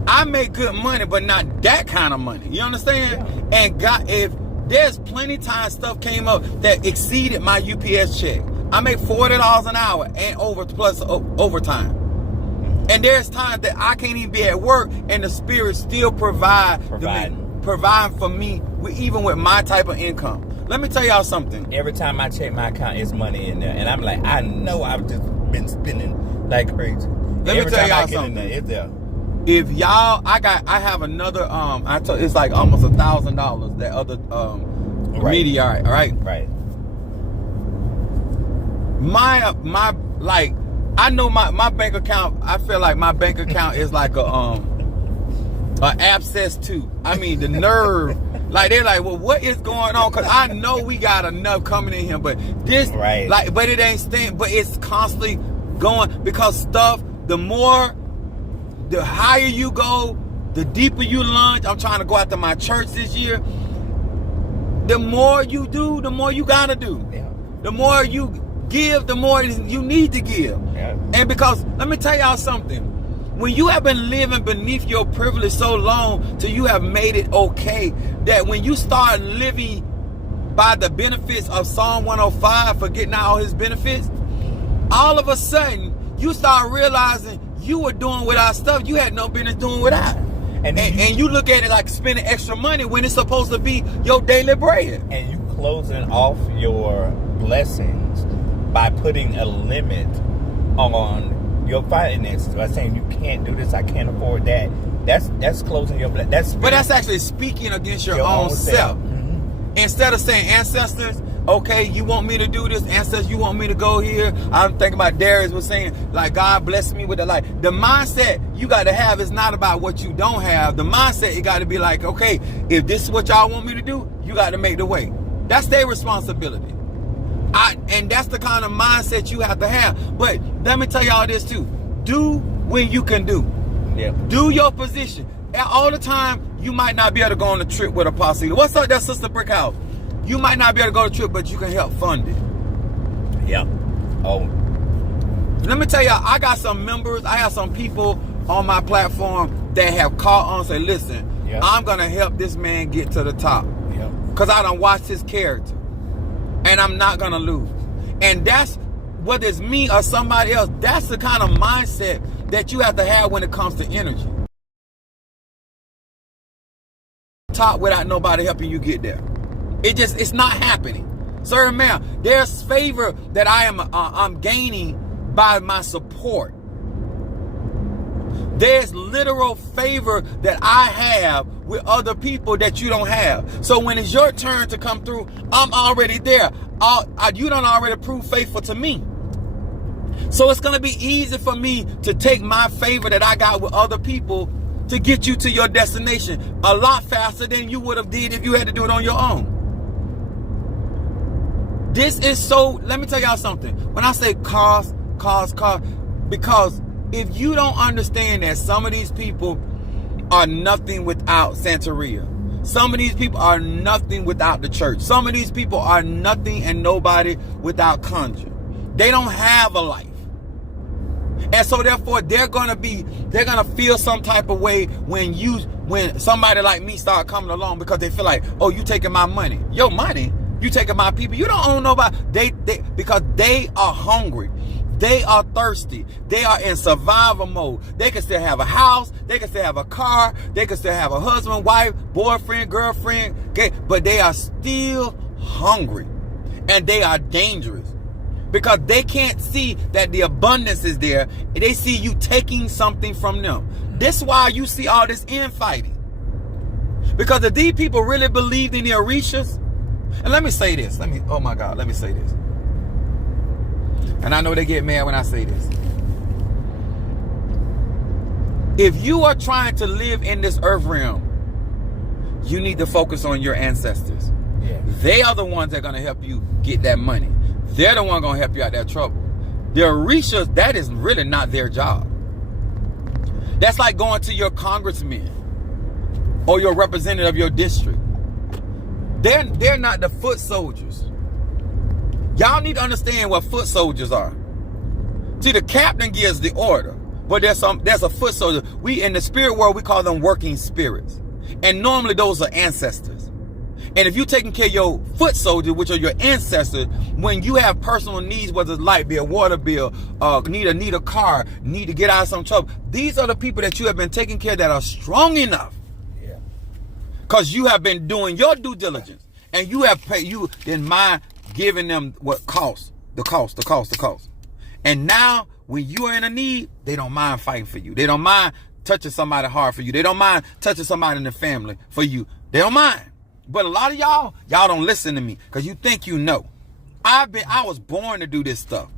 I make good money, but not that kind of money. You understand? Yeah. And if there's plenty times stuff came up that exceeded my UPS check. I make $40 an hour and plus overtime. And there's times that I can't even be at work, and the spirit still provide for me, even with my type of income. Let me tell y'all something. Every time I check my account, it's money in there, and I'm like, I know I've just been spending like crazy. Let me tell y'all something. It's there. If y'all, I have another. It's like almost $1,000. That other meteorite. All right. Right. I know my bank account. I feel like my bank account is like a abscess too. I mean the nerve. Like they're like, well, what is going on? Because I know we got enough coming in here, but this, but it ain't staying. But it's constantly going because stuff. The higher you go, the deeper you lunge. I'm trying to go after my church this year. The more you do, the more you gotta do. Yeah. The more you give, the more you need to give. Yeah. And because, let me tell y'all something. When you have been living beneath your privilege so long till you have made it okay, that when you start living by the benefits of Psalm 105, forgetting all his benefits, all of a sudden, you start realizing you were doing without stuff you had no business doing without. And you look at it like spending extra money when it's supposed to be your daily bread. And you closing off your blessings by putting a limit on your finances by saying you can't do this, I can't afford that. That's closing your blessings. But that's actually speaking against your own self. Mm-hmm. Instead of saying, ancestors, okay, you want me to do this, ancestors, you want me to go here. I'm thinking about Darius was saying, like, God bless me with the light. The mindset you got to have is not about what you don't have. The mindset, you got to be like, okay, if this is what y'all want me to do, you got to make the way. That's their responsibility. And that's the kind of mindset you have to have. But let me tell y'all this too. Do when you can do. Yeah. Do your position. All the time, you might not be able to go on a trip with Apostle Ely. What's up, that Sister Brickhouse? You might not be able to go on a trip, but you can help fund it. Yep. Oh. Let me tell y'all, I got some members, I have some people on my platform that have called on and say, listen, I'm going to help this man get to the top. Because I done watched his character. And I'm not going to lose. And that's, whether it's me or somebody else, that's the kind of mindset that you have to have when it comes to energy. Top without nobody helping you get there. It's not happening. Sir, ma'am, there's favor that I'm gaining by my support. There's literal favor that I have with other people that you don't have. So when it's your turn to come through, I'm already there. You done already proved faithful to me. So it's going to be easy for me to take my favor that I got with other people to get you to your destination a lot faster than you would have did if you had to do it on your own. This is so, let me tell y'all something. When I say cost, because if you don't understand that some of these people are nothing without Santeria. Some of these people are nothing without the church. Some of these people are nothing and nobody without conjure. They don't have a life. And so therefore they're gonna feel some type of way when somebody like me start coming along, because they feel like, oh, you taking my money. Your money? You taking my people? You don't own nobody. Because they are hungry. They are thirsty. They are in survival mode. They can still have a house. They can still have a car. They can still have a husband, wife, boyfriend, girlfriend. Okay? But they are still hungry. And they are dangerous. Because they can't see that the abundance is there. They see you taking something from them. This is why you see all this infighting. Because if these people really believed in the Orishas, and let me say this. Oh my God, let me say this. And I know they get mad when I say this. If you are trying to live in this earth realm, you need to focus on your ancestors. Yeah. They are the ones that are going to help you get that money. They're the one going to help you out that trouble. The Orishas, that is really not their job. That's like going to your congressman or your representative of your district. They're not the foot soldiers. Y'all need to understand what foot soldiers are. See, the captain gives the order, but there's a foot soldier. We in the spirit world, we call them working spirits. And normally those are ancestors. And if you're taking care of your foot soldiers, which are your ancestors, when you have personal needs, whether it's light bill, water bill, need a car, need to get out of some trouble, these are the people that you have been taking care of that are strong enough. Yeah. Because you have been doing your due diligence. And you have paid, you didn't mind giving them what costs, the cost. And now, when you are in a need, they don't mind fighting for you. They don't mind touching somebody hard for you. They don't mind touching somebody in the family for you. They don't mind. But a lot of y'all don't listen to me because you think you know. I was born to do this stuff.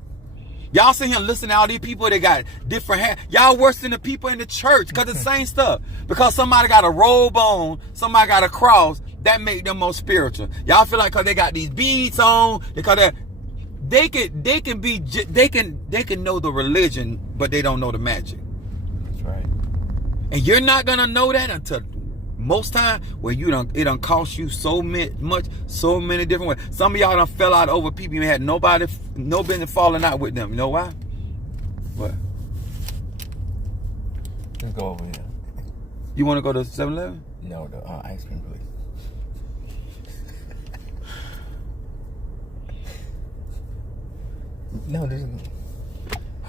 Y'all sit here and listen to all these people that got different hair. Y'all worse than the people in the church because it's the same stuff. Because somebody got a robe on, somebody got a cross, that make them more spiritual. Y'all feel like because they got these beads on, because they can know the religion, but they don't know the magic. That's right. And you're not gonna know that until most time where it done cost you so many different ways. Some of y'all done fell out over people you had no business falling out with them. You know why? What? Let's go over here. You want to go to 7-Eleven? No, the ice cream place. No, this is.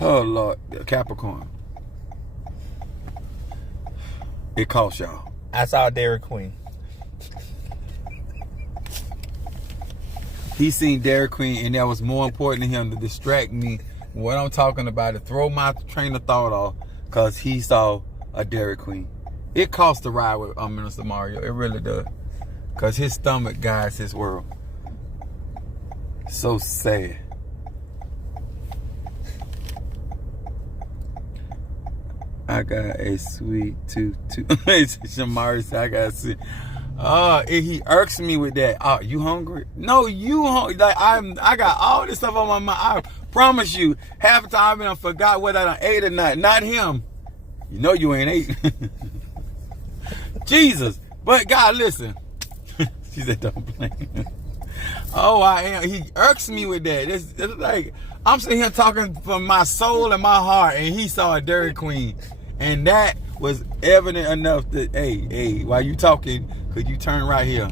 Oh Lord, Capricorn. It costs y'all. I saw Dairy Queen. He seen Dairy Queen, and that was more important to him to distract me. What I'm talking about, to throw my train of thought off, because he saw a Dairy Queen. It costs to ride with Minister Mario. It really does. Because his stomach guides his world. So sad. I got a sweet tooth. Shamari said, I got a sweet. He irks me with that. Oh, you hungry? No, you hungry. Like, I got all this stuff on my mind. I promise you, half the time I forgot whether I ate or not. Not him. You know you ain't ate. Jesus. But God, listen. She said, don't blame. Oh, I am. He irks me with that. It's like, I'm sitting here talking from my soul and my heart, and he saw a Dairy Queen. And that was evident enough that, hey, while you talking, could you turn right here?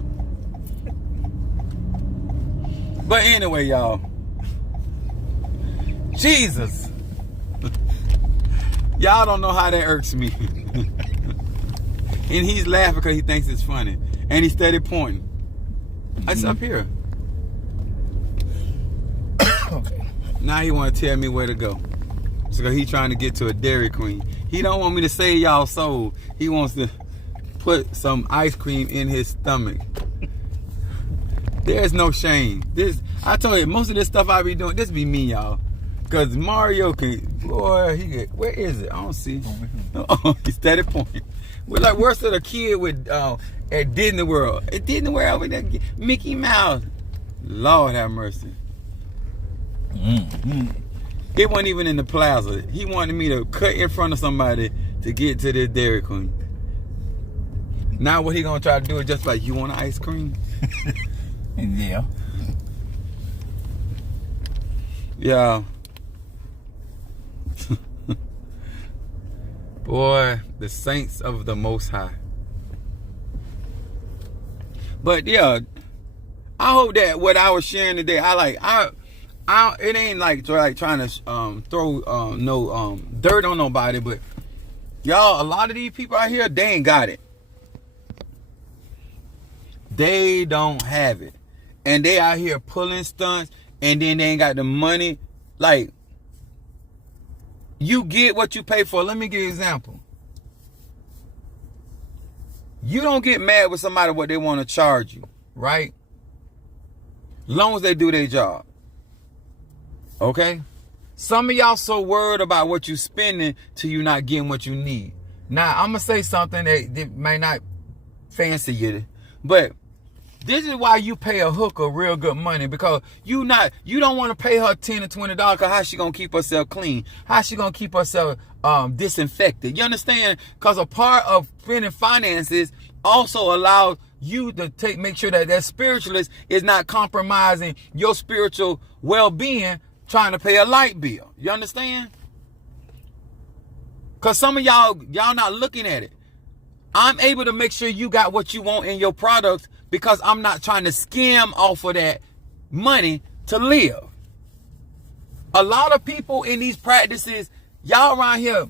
But anyway, y'all. Jesus. Y'all don't know how that irks me. And he's laughing because he thinks it's funny. And he steady pointing. It's up here. Okay. Now he want to tell me where to go. So he trying to get to a Dairy Queen. He don't want me to save y'all soul. He wants to put some ice cream in his stomach. There's no shame. I told you, most of this stuff I be doing, this be me, y'all. Because Mario can, boy, where is it? I don't see. Oh, he steady pointing. We're like worse than a kid with at Disney World. At Disney World with that Mickey Mouse. Lord have mercy. It wasn't even in the plaza. He wanted me to cut in front of somebody to get to this Dairy Queen. Now what he gonna try to do is just like, you want ice cream? Yeah. Yeah. Boy, the saints of the Most High. But yeah, I hope that what I was sharing today, it ain't like trying to throw no dirt on nobody, but y'all, a lot of these people out here, they ain't got it. They don't have it. And they out here pulling stunts, and then they ain't got the money. Like, you get what you pay for. Let me give you an example. You don't get mad with somebody what they want to charge you, right? Long as they do their job. Okay? Some of y'all so worried about what you spending till you not getting what you need. Now, I'm going to say something that may not fancy you, but this is why you pay a hooker real good money, because you don't want to pay her $10 or $20 because how she gonna keep herself clean? How she gonna keep herself disinfected? You understand? Because a part of spending finances also allows you to make sure that spiritualist is not compromising your spiritual well-being trying to pay a light bill. You understand? Because some of y'all not looking at it. I'm able to make sure you got what you want in your products because I'm not trying to skim off of that money to live. A lot of people in these practices, y'all around here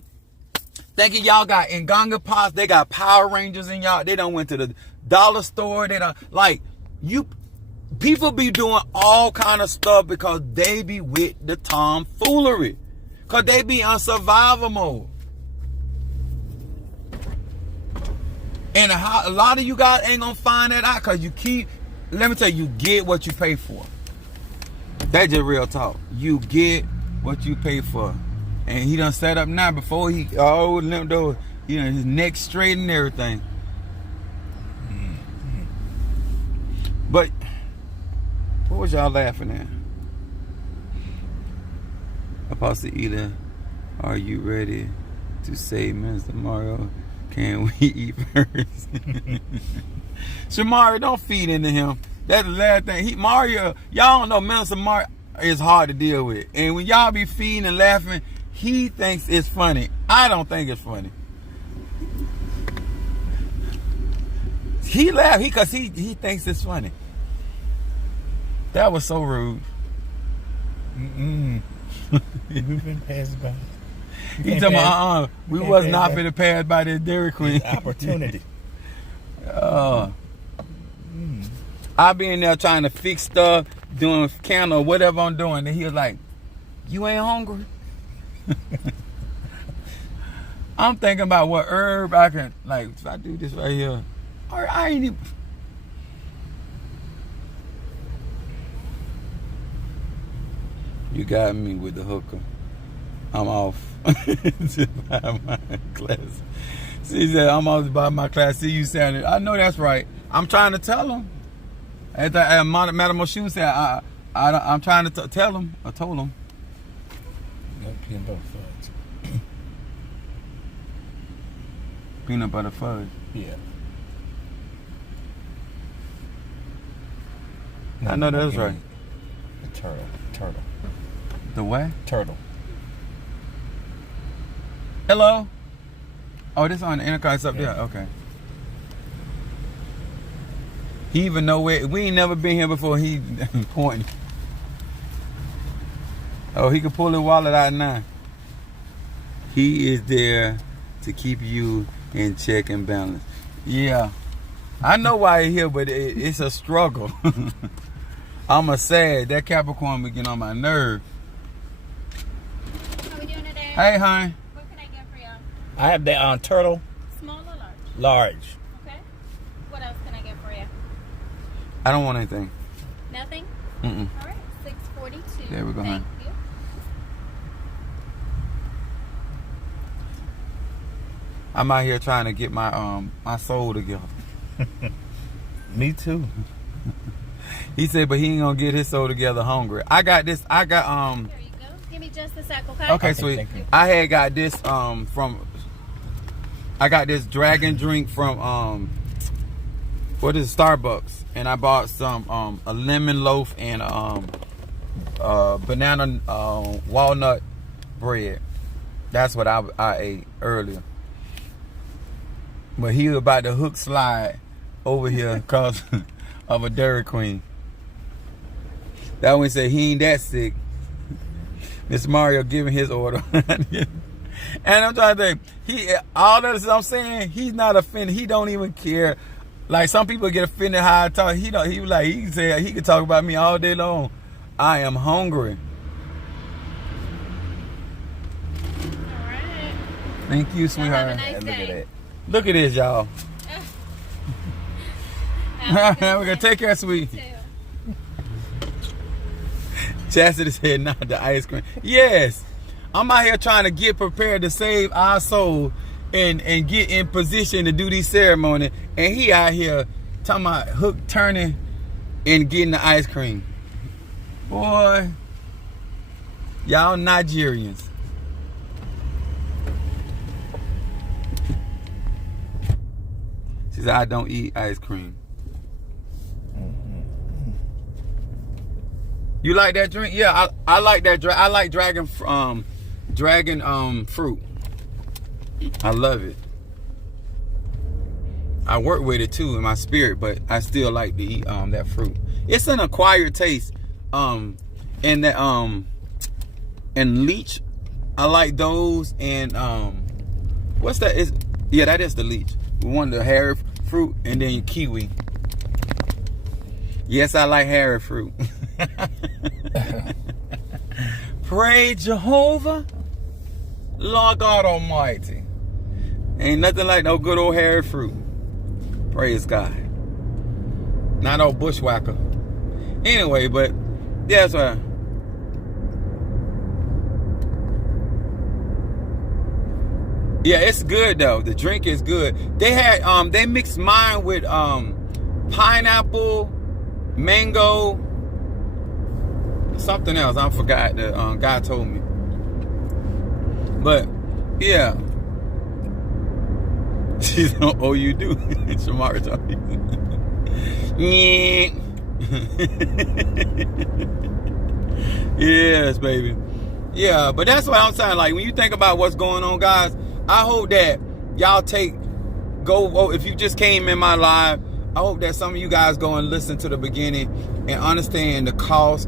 thinking y'all got Nganga pots, they got Power Rangers in y'all. They done went to the dollar store. They done, like, people be doing all kind of stuff because they be with the tomfoolery. Because they be on survival mode. And a lot of you guys ain't gonna find that out because let me tell you, you get what you pay for. That's just real talk. You get what you pay for. And he done set up now before he limped over, his neck straight and everything. But what was y'all laughing at? Apostle Eda, are you ready to say Minister Mario? Can we eat first? Shamari, don't feed into him. That's the last thing. Mario, y'all don't know, Minister Mario is hard to deal with. And when y'all be feeding and laughing, he thinks it's funny. I don't think it's funny. He laughed because he thinks it's funny. That was so rude. We've been passed by. He talking about, we was not finna pass by this Dairy Queen. Opportunity. I be in there trying to fix stuff, doing candle, whatever I'm doing, and he was like, you ain't hungry? I'm thinking about what herb I can, like, if I do this right here, I ain't even... You got me with the hooker. I'm off to buy my class. She said, I'm off to buy my class. See you Saturday. I know that's right. I'm trying to tell him. Madam Oshun said, I'm trying to tell him. I told him. Peanut butter fudge. Peanut butter fudge. Yeah. I know that's right. The turtle. The what? Turtle. Hello? Oh, this on the intercom up there? Okay. He even know where, we ain't never been here before, he pointing. Oh, he can pull his wallet out now. He is there to keep you in check and balance. Yeah. I know why he's here, but it's a struggle. I'm a sad. That Capricorn be getting on my nerve. How we doing today? Hey, hon. What can I get for you? I have the turtle. Small or large? Large. Okay. What else can I get for you? I don't want anything. Nothing? Mm-mm. All right. 642. There we go, Thank hon. you. I'm out here trying to get my my soul together. Me too. He said, but he ain't gonna get his soul together hungry. I got this. I got There you go. Give me just a sec, okay? Okay, sweet. thank you. I had got this from. I got this dragon drink from what is it, Starbucks, and I bought some a lemon loaf and banana walnut bread. That's what I ate earlier. But he was about to hook slide over here because of a Dairy Queen. That one said he ain't that sick. Mr. Mario giving his order. And I'm trying to think, all that I'm saying, he's not offended. He don't even care. Like some people get offended how I talk. He don't. He was like, he said he could talk about me all day long. I am hungry. All right. Thank you, Y'all sweetheart. have a nice Look at day. that. Look at this, y'all. Have a good We're gonna day. take care, sweet. Too. Chastity said, not the ice cream. Yes. I'm out here trying to get prepared to save our soul and get in position to do these ceremonies. And he out here talking about hook turning and getting the ice cream. Boy, y'all Nigerians. She said, I don't eat ice cream. You like that drink? Yeah, I like that. I like dragon fruit. I love it. I work with it too in my spirit, but I still like to eat that fruit. It's an acquired taste. And that and leech, I like those. And what's that? Yeah, that is the leech. One the hairy fruit, and then kiwi. Yes, I like hairy fruit. Praise Jehovah, Lord God Almighty. Ain't nothing like no good old hairy fruit. Praise God. Not no bushwhacker. Anyway, but yeah, that's why. Yeah, it's good though. The drink is good. They had they mixed mine with pineapple, mango, something else. I forgot. The guy told me. But yeah. She's oh, you do. Shamara told me. Yes, baby. Yeah, but that's what I'm saying. Like when you think about what's going on, guys, I hope that y'all if you just came in my live, I hope that some of you guys go and listen to the beginning and understand the cost,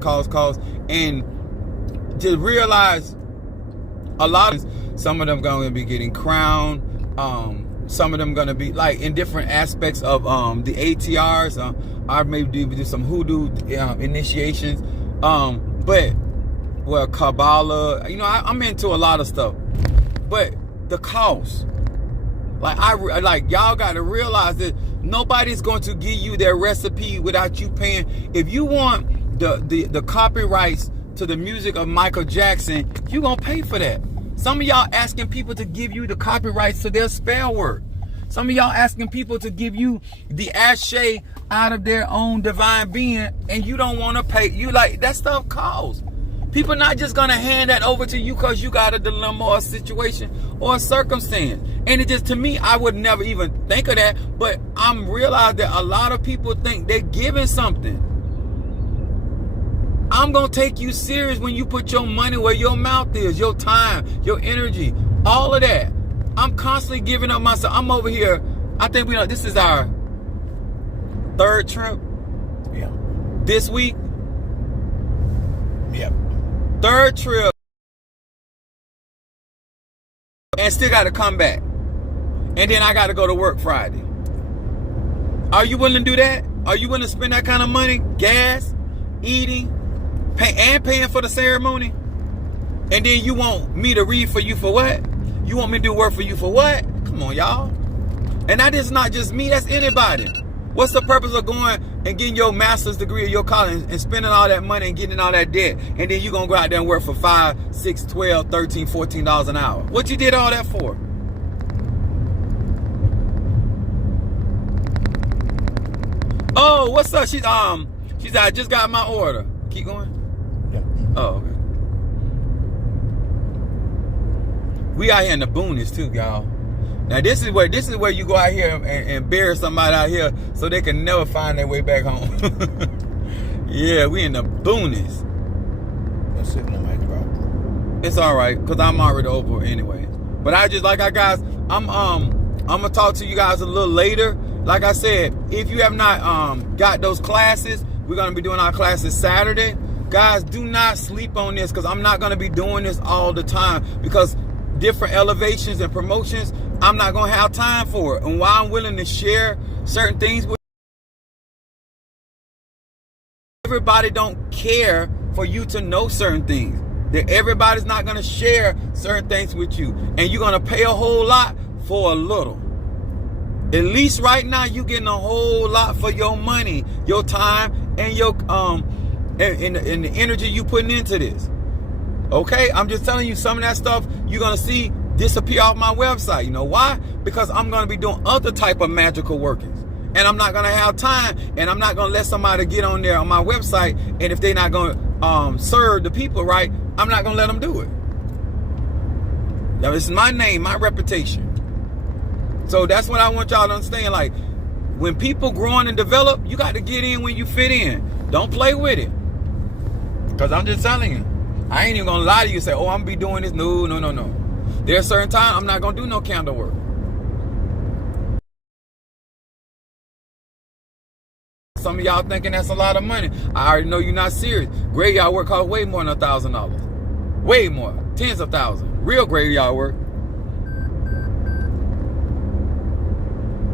and to realize a lot of some of them going to be getting crowned. Some of them going to be like in different aspects of the ATRs. I maybe do some hoodoo initiations. But Kabbalah, I'm into a lot of stuff. But the cost, like y'all got to realize that nobody's going to give you their recipe without you paying. If you want the copyrights to the music of Michael Jackson, you gonna pay for that. Some of y'all asking people to give you the copyrights to their spell work. Some of y'all asking people to give you the ashe out of their own divine being, and you don't want to pay. You like that stuff costs. People not just gonna hand that over to you because you got a dilemma or a situation or a circumstance. And it just, to me, I would never even think of that. But I'm realizing that a lot of people think they're giving something. I'm going to take you serious when you put your money where your mouth is, your time, your energy, all of that. I'm constantly giving up myself. I'm over here. I think this is our 3rd trip. Yeah. This week. Yep. 3rd trip. And still got to come back. And then I got to go to work Friday. Are you willing to do that? Are you willing to spend that kind of money? Gas, eating, paying for the ceremony? And then you want me to read for you for what? You want me to do work for you for what? Come on, y'all. And that is not just me. That's anybody. What's the purpose of going and getting your master's degree or your college and spending all that money and getting all that debt? And then you're going to go out there and work for $5, $6, $12, $13, $14 an hour. What you did all that for? Oh, what's up? She said, I just got my order. Keep going. Yeah. Oh, okay. We out here in the boonies too, y'all. Now this is where you go out here and bury somebody out here so they can never find their way back home. Yeah, we in the boonies. That's it, no mic drop. It's all right, cause I'm already over anyway. But I just guys, I'm gonna talk to you guys a little later. Like I said, if you have not got those classes, we're gonna be doing our classes Saturday. Guys, do not sleep on this, because I'm not gonna be doing this all the time, because different elevations and promotions, I'm not gonna have time for it. And while I'm willing to share certain things with everybody, don't care for you to know certain things. That everybody's not gonna share certain things with you, and you're gonna pay a whole lot for a little. At least right now, you're getting a whole lot for your money, your time, and your and the energy you putting into this. Okay, I'm just telling you, some of that stuff you're gonna see disappear off my website. You know why? Because I'm gonna be doing other type of magical workings, and I'm not gonna have time, and I'm not gonna let somebody get on there on my website, and if they're not gonna serve the people right, I'm not gonna let them do it. Now, this is my name, my reputation. So that's what I want y'all to understand. Like, when people growing and develop, you got to get in when you fit in. Don't play with it. Because I'm just telling you, I ain't even going to lie to you and say, oh, I'm going to be doing this. No. There's certain time I'm not going to do no candle work. Some of y'all thinking that's a lot of money. I already know you're not serious. Graveyard work costs way more than $1,000. Way more. Tens of thousands. Real graveyard work.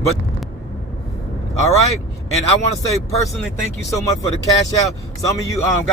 But, all right. And I want to say personally, thank you so much for the cash out. Some of you got